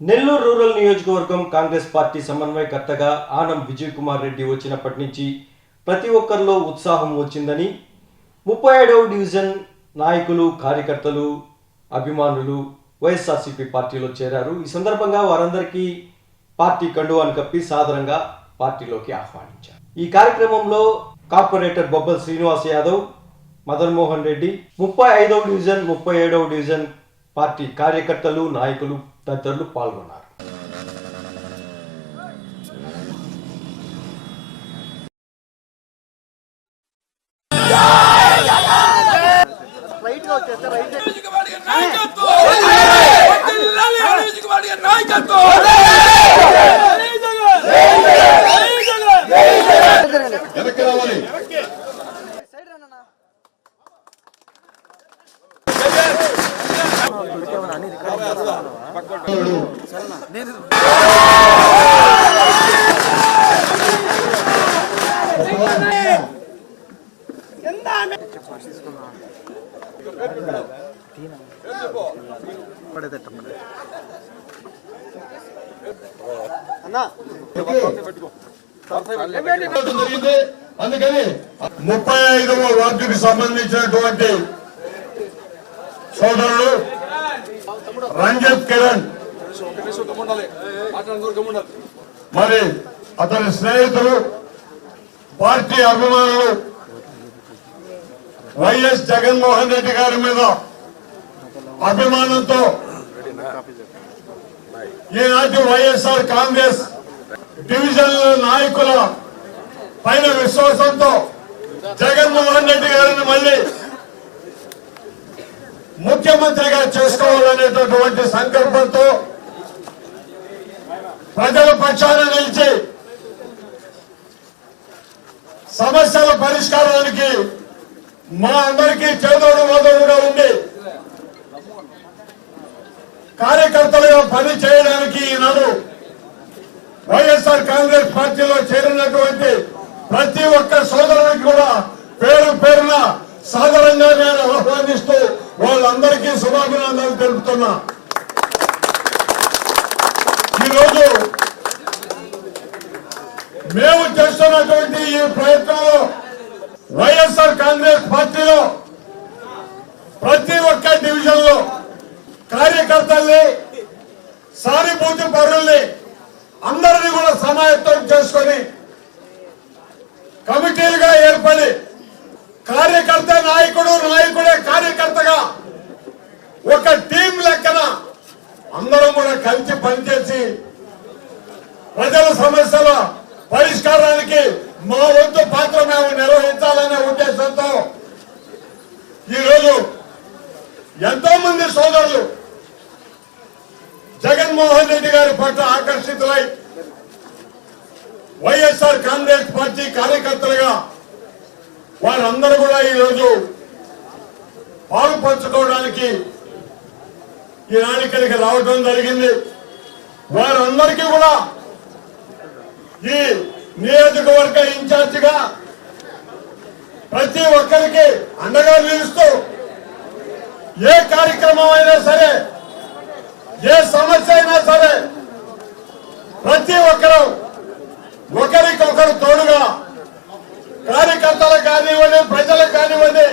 Nellore rural నియోజకవర్గం Congress party సమన్వయకర్తగా ఆనం విజయ్ కుమార్ రెడ్డి వచ్చినప్పటి నుంచి ప్రతి ఒక్కరిలో ఉత్సాహం వచ్చిందని ముప్పై ఏడవ డివిజన్ నాయకులు కార్యకర్తలు అభిమానులు వైఎస్ఆర్సీపీ పార్టీలో చేరారు. ఈ సందర్భంగా వారందరికీ పార్టీ కండువాను కప్పి సాధారణంగా పార్టీలోకి ఆహ్వానించారు. ఈ కార్యక్రమంలో కార్పొరేటర్ బొబ్బల్ శ్రీనివాస్ యాదవ్ మదన్మోహన్ రెడ్డి ముప్పై ఐదవ డివిజన్ ముప్పై ఏడవ డివిజన్ పార్టీ కార్యకర్తలు నాయకులు తదితరులు పాల్గొన్నారు. నాయకత్వం రావాలి జరిగింది అందుకని ముప్పై ఐదవ వార్డుకి సంబంధించినటువంటి సోదరుడు రంజిత్ కిరణ్. మరి అతని స్నేహితులు పార్టీ అభిమానులు వైఎస్ జగన్మోహన్ రెడ్డి గారి మీద అభిమానంతో ఈనాటి వైఎస్ఆర్ కాంగ్రెస్ డివిజన్ నాయకుల పైన విశ్వాసంతో జగన్మోహన్ రెడ్డి గారిని మళ్ళీ ముఖ్యమంత్రిగా చేసుకోవాలనేటటువంటి సంకల్పంతో ప్రజల పక్షాన నిలిచి సమస్యల పరిష్కారానికి మా అందరికీ చేదోడు వదోడుగా ఉండి కార్యకర్తలుగా పని చేయడానికి ఈనాడు వైఎస్ఆర్ కాంగ్రెస్ పార్టీలో చేరినటువంటి ప్రతి ఒక్క సోదరునికి కూడా పేరు పేరున సాదరంగా నేను ఆహ్వానిస్తూ వాళ్ళందరికీ శుభాభినందనలు తెలుపుతున్నా. ఈరోజు మేము చేస్తున్నటువంటి ఈ ప్రయత్నంలో వైఎస్ఆర్ కాంగ్రెస్ పార్టీలో ప్రతి ఒక్క డివిజన్లో కార్యకర్తల్ని సానుభూతి పరుల్ని అందరినీ కూడా సమాయత్తం చేసుకొని కమిటీలుగా ఏర్పడి కార్యకర్త నాయకుడు నాయకుడే కార్యకర్తగా ఒక టీం లెక్కన అందరం కూడా కలిసి పనిచేసి ప్రజల సమస్యల పరిష్కారానికి మా వంతు పాత్ర మేము నిర్వహించాలనే ఉద్దేశంతో ఈరోజు ఎంతో మంది సోదరులు జగన్మోహన్ రెడ్డి గారి పట్ల ఆకర్షితులై వైఎస్ఆర్ కాంగ్రెస్ పార్టీ కార్యకర్తలుగా వారందరూ కూడా ఈరోజు పాలు పంచుకోవడానికి ఈనాడు ఇక్కడికి రావడం జరిగింది. వారందరికీ కూడా ఈ నియోజకవర్గ ఇన్ఛార్జిగా ప్రతి ఒక్కరికి అండగా నిలుస్తూ ఏ కార్యక్రమం అయినా సరే ఏ సమస్య అయినా సరే ప్రతి ఒక్కరూ ఒకరికొకరు తోడుగా కార్యకర్తలకు కానివ్వండి ప్రజలకు కానివ్వండి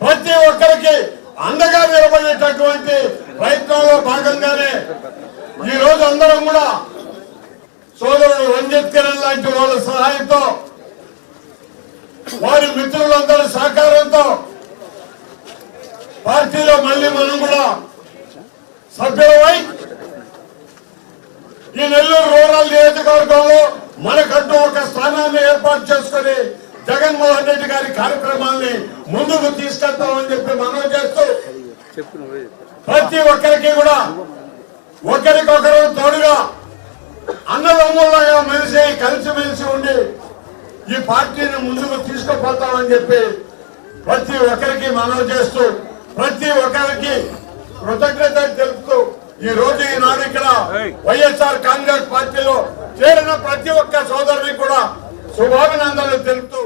ప్రతి ఒక్కరికి అండగా నిలబడేటటువంటి ప్రయత్నంలో భాగంగానే ఈ రోజు అందరం కూడా సోదరుడు రంజిత్ కిరణ్ లాంటి వాళ్ళ సహాయంతో వారి మిత్రులందరి సహకారంతో పార్టీలో మళ్ళీ మనం కూడా సభ్యులమై ఈ నెల్లూరు రూరల్ నియోజకవర్గంలో మనకంటూ ఒక స్థానాన్ని ఏర్పాటు చేసుకుని జగన్మోహన్ రెడ్డి గారి కార్యక్రమాల్ని ముందుకు తీసుకెళ్తామని చెప్పి మనోజ్ ప్రతి ఒక్కరికి కూడా ఒకరికొకరు తోడుగా అన్నదమ్ములాగా మెలిసి కలిసిమెలిసి ఉండి ఈ పార్టీని ముందుకు తీసుకుపోతామని చెప్పి ప్రతి ఒక్కరికి మనవి చేస్తూ ప్రతి ఒక్కరికి కృతజ్ఞతలు తెలుపుతూ ఈ రోజు ఈనాడు ఇక్కడ వైఎస్ఆర్ కాంగ్రెస్ పార్టీలో చేరిన ప్రతి ఒక్క సోదరుని కూడా శుభాభినందనలు తెలుపుతూ